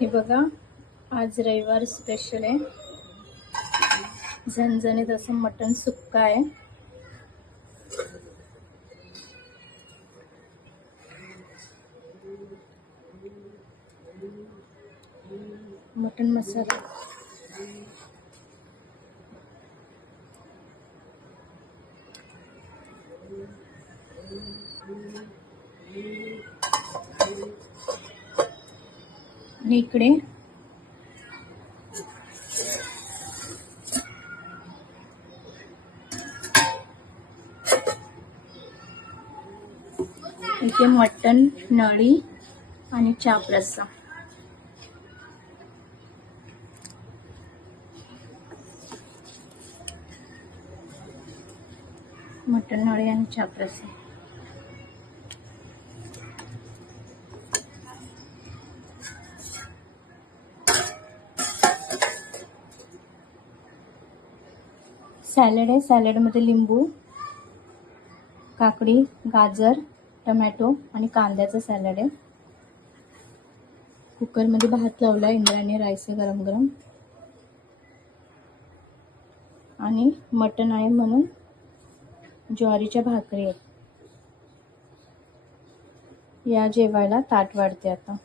हे बघा, आज रविवार स्पेशल आहे. झणझणीत असं मटण सुक्का आहे. मटण मसाला, आणि इकडे इथे मटण नळी आणि चाप रस्सा. मटण नळी आणि चाप रस्सा. सॅलड आहे. सॅलडमध्ये लिंबू, काकडी, गाजर, टमॅटो आणि कांद्याचं सॅलड आहे. कुकरमध्ये भात लावला, इंद्रायणी राईस आहे गरम गरम. आणि मटण आहे म्हणून ज्वारीच्या भाकरी आहेत. या जेवायला ताट वाढते आता.